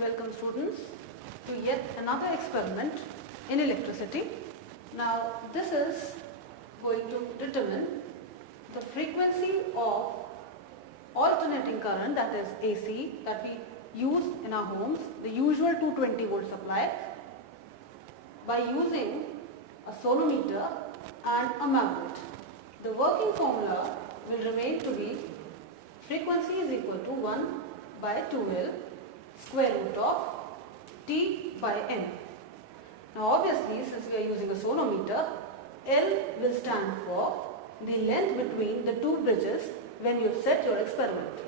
Welcome students to yet another experiment in electricity. Now this is going to determine the frequency of alternating current, that is AC, that we use in our homes, the usual 220 volt supply, by using a sonometer and a magnet. The working formula will remain to be frequency is equal to 1 by 2L square root of T by N. Now obviously, since we are using a sonometer, L will stand for the length between the two bridges when you set your experiment.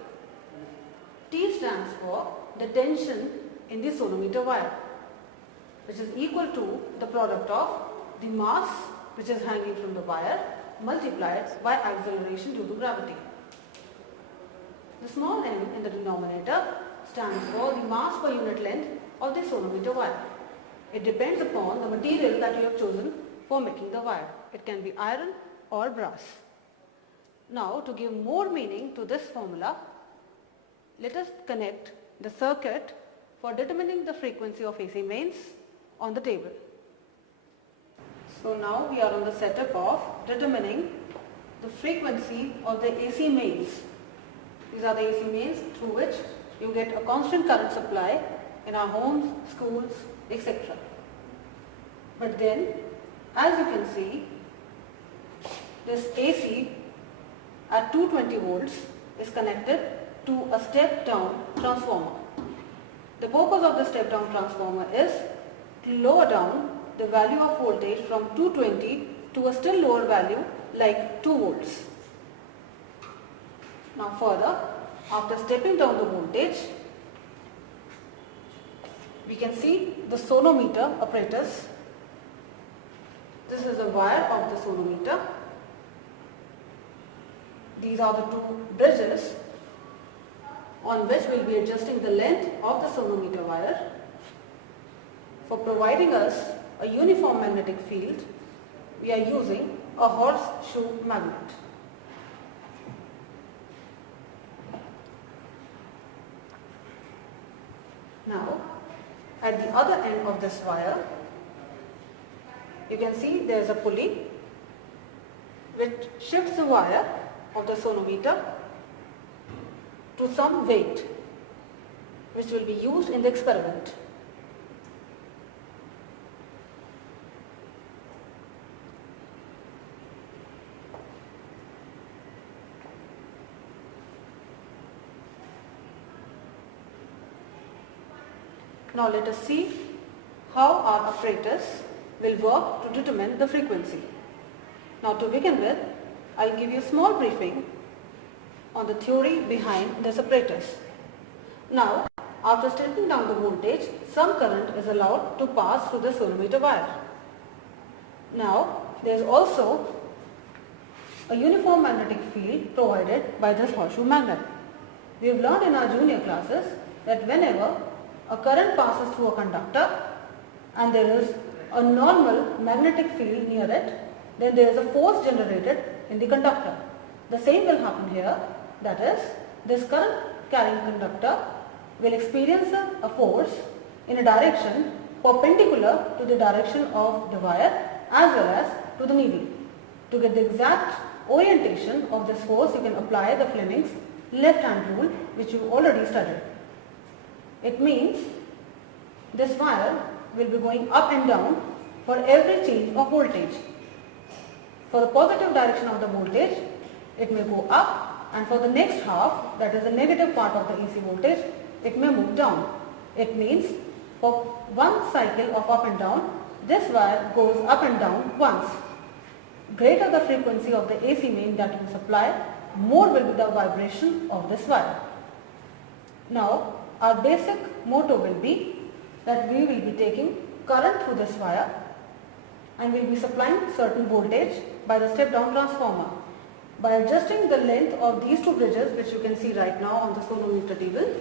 T stands for the tension in the sonometer wire, which is equal to the product of the mass which is hanging from the wire multiplied by acceleration due to gravity. The small m in the denominator stands for the mass per unit length of the sonometer wire. It depends upon the material that you have chosen for making the wire. It can be iron or brass. Now, to give more meaning to this formula, let us connect the circuit for determining the frequency of AC mains on the table. So now we are on the setup of determining the frequency of the AC mains. These are the AC mains through which you get a constant current supply in our homes, schools, etc. But then, as you can see, this AC at 220 volts is connected to a step-down transformer. The purpose of the step-down transformer is to lower down the value of voltage from 220 to a still lower value like 2 volts. Now further, after stepping down the voltage, we can see the sonometer apparatus. This is the wire of the sonometer. These are the two bridges on which we will be adjusting the length of the sonometer wire. For providing us a uniform magnetic field, we are using a horseshoe magnet. Now, at the other end of this wire, you can see there is a pulley which shifts the wire of the sonometer to some weight which will be used in the experiment. Now let us see how our apparatus will work to determine the frequency. Now to begin with, I will give you a small briefing on the theory behind this apparatus. Now, after stepping down the voltage, some current is allowed to pass through the sonometer wire. Now, there is also a uniform magnetic field provided by this horseshoe magnet. We have learned in our junior classes that whenever a current passes through a conductor and there is a normal magnetic field near it, then there is a force generated in the conductor. The same will happen here, that is, this current carrying conductor will experience a force in a direction perpendicular to the direction of the wire as well as to the needle. To get the exact orientation of this force, you can apply the Fleming's left hand rule, which you already studied. It means this wire will be going up and down for every change of voltage. For the positive direction of the voltage, it may go up, and for the next half, that is the negative part of the AC voltage, it may move down. It means for one cycle of up and down, this wire goes up and down once. Greater the frequency of the AC main that you supply, more will be the vibration of this wire. Now, our basic motto will be that we will be taking current through this wire and will be supplying certain voltage by the step-down transformer. By adjusting the length of these two bridges, which you can see right now on the sonometer table,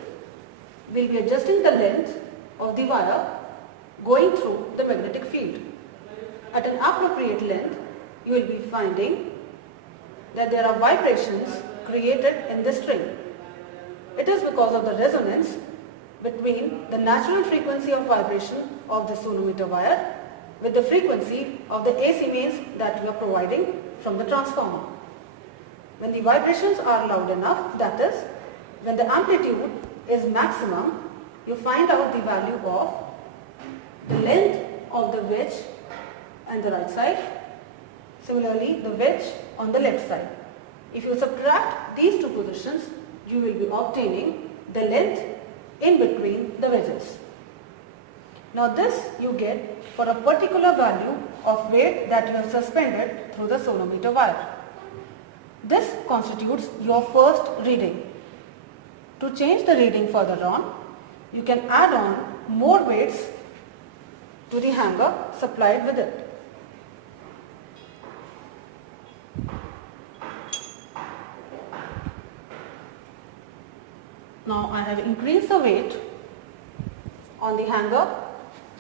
we will be adjusting the length of the wire going through the magnetic field. At an appropriate length, you will be finding that there are vibrations created in the string. It is because of the resonance between the natural frequency of vibration of the sonometer wire with the frequency of the AC mains that you are providing from the transformer. When the vibrations are loud enough, that is, when the amplitude is maximum, you find out the value of the length of the wedge on the right side, similarly the wedge on the left side. If you subtract these two positions, you will be obtaining the length in between the wedges. Now this you get for a particular value of weight that you have suspended through the sonometer wire. This constitutes your first reading. To change the reading further on, you can add on more weights to the hanger supplied with it. Now I have increased the weight on the hanger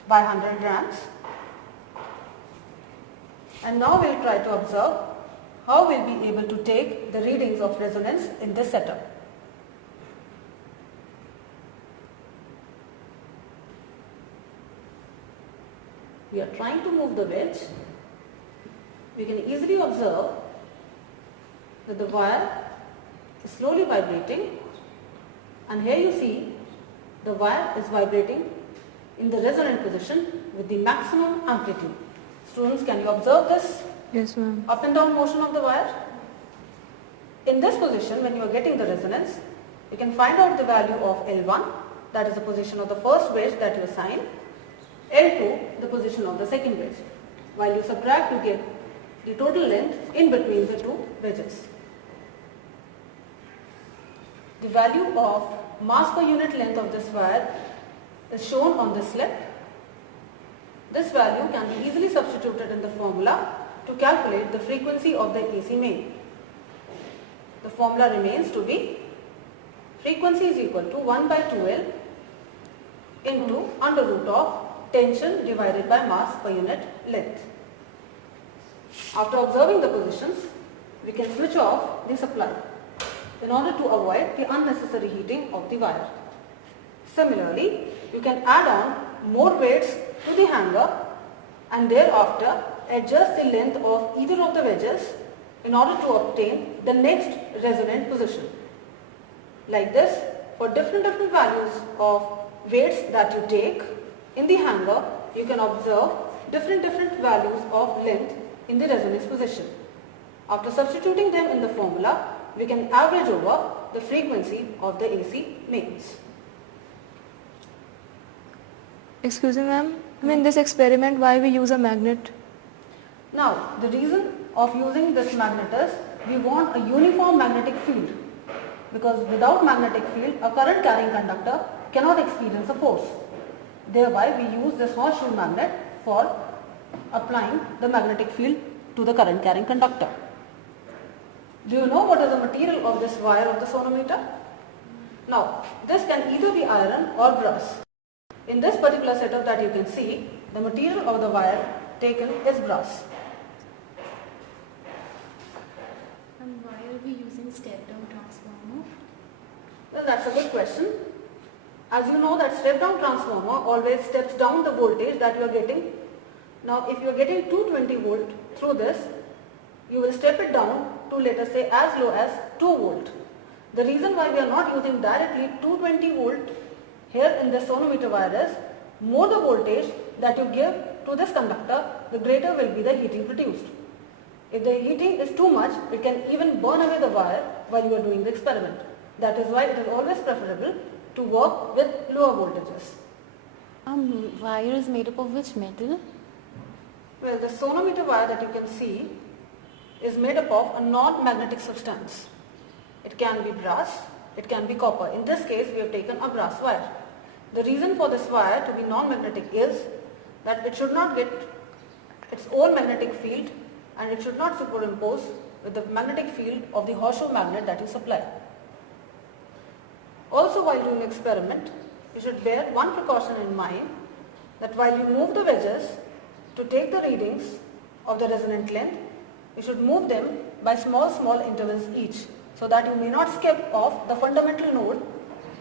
by 100 grams, and now we will try to observe how we will be able to take the readings of resonance in this setup. We are trying to move the wedge. We can easily observe that the wire is slowly vibrating, and here you see the wire is vibrating in the resonant position with the maximum amplitude. Students, can you observe this? Yes, ma'am. Up and down motion of the wire? In this position, when you are getting the resonance, you can find out the value of L1, that is the position of the first wedge that you assign, L2, the position of the second wedge. While you subtract, you get the total length in between the two wedges. The value of mass per unit length of this wire is shown on this slip. This value can be easily substituted in the formula to calculate the frequency of the AC main. The formula remains to be frequency is equal to 1 by 2L into under root of tension divided by mass per unit length. After observing the positions, we can switch off the supply in order to avoid the unnecessary heating of the wire. Similarly, you can add on more weights to the hanger and thereafter adjust the length of either of the wedges in order to obtain the next resonant position. Like this, for different values of weights that you take in the hanger, you can observe different values of length in the resonance position. After substituting them in the formula, we can average over the frequency of the AC mains. Excuse me, ma'am. In this experiment, why we use a magnet? Now, the reason of using this magnet is we want a uniform magnetic field, because without magnetic field, a current carrying conductor cannot experience a force. Thereby, we use this horseshoe magnet for applying the magnetic field to the current carrying conductor. Do you know what is the material of this wire of the sonometer? Now, this can either be iron or brass. In this particular setup that you can see, the material of the wire taken is brass. And why are we using step-down transformer? Well, that's a good question. As you know that step-down transformer always steps down the voltage that you are getting. Now, if you are getting 220 volt through this, you will step it down to, let us say, as low as 2 volt. The reason why we are not using directly 220 volt here in the sonometer wire is, more the voltage that you give to this conductor, the greater will be the heating produced. If the heating is too much, it can even burn away the wire while you are doing the experiment. That is why it is always preferable to work with lower voltages. Wire is made up of which metal? Well, the sonometer wire that you can see is made up of a non-magnetic substance. It can be brass, it can be copper. In this case, we have taken a brass wire. The reason for this wire to be non-magnetic is that it should not get its own magnetic field and it should not superimpose with the magnetic field of the horseshoe magnet that you supply. Also, while doing the experiment, you should bear one precaution in mind, that while you move the wedges to take the readings of the resonant length, you should move them by small intervals each, so that you may not skip off the fundamental node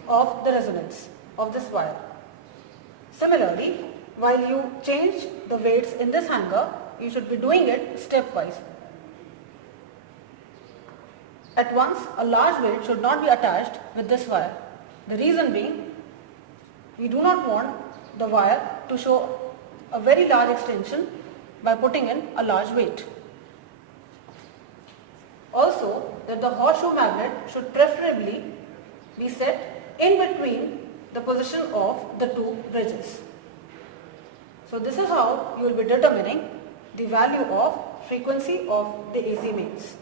of the resonance of this wire. Similarly, while you change the weights in this hanger, you should be doing it stepwise. At once, a large weight should not be attached with this wire. The reason being, we do not want the wire to show a very large extension by putting in a large weight. Also, that the horseshoe magnet should preferably be set in between the position of the two bridges. So this is how you will be determining the value of frequency of the AC mains.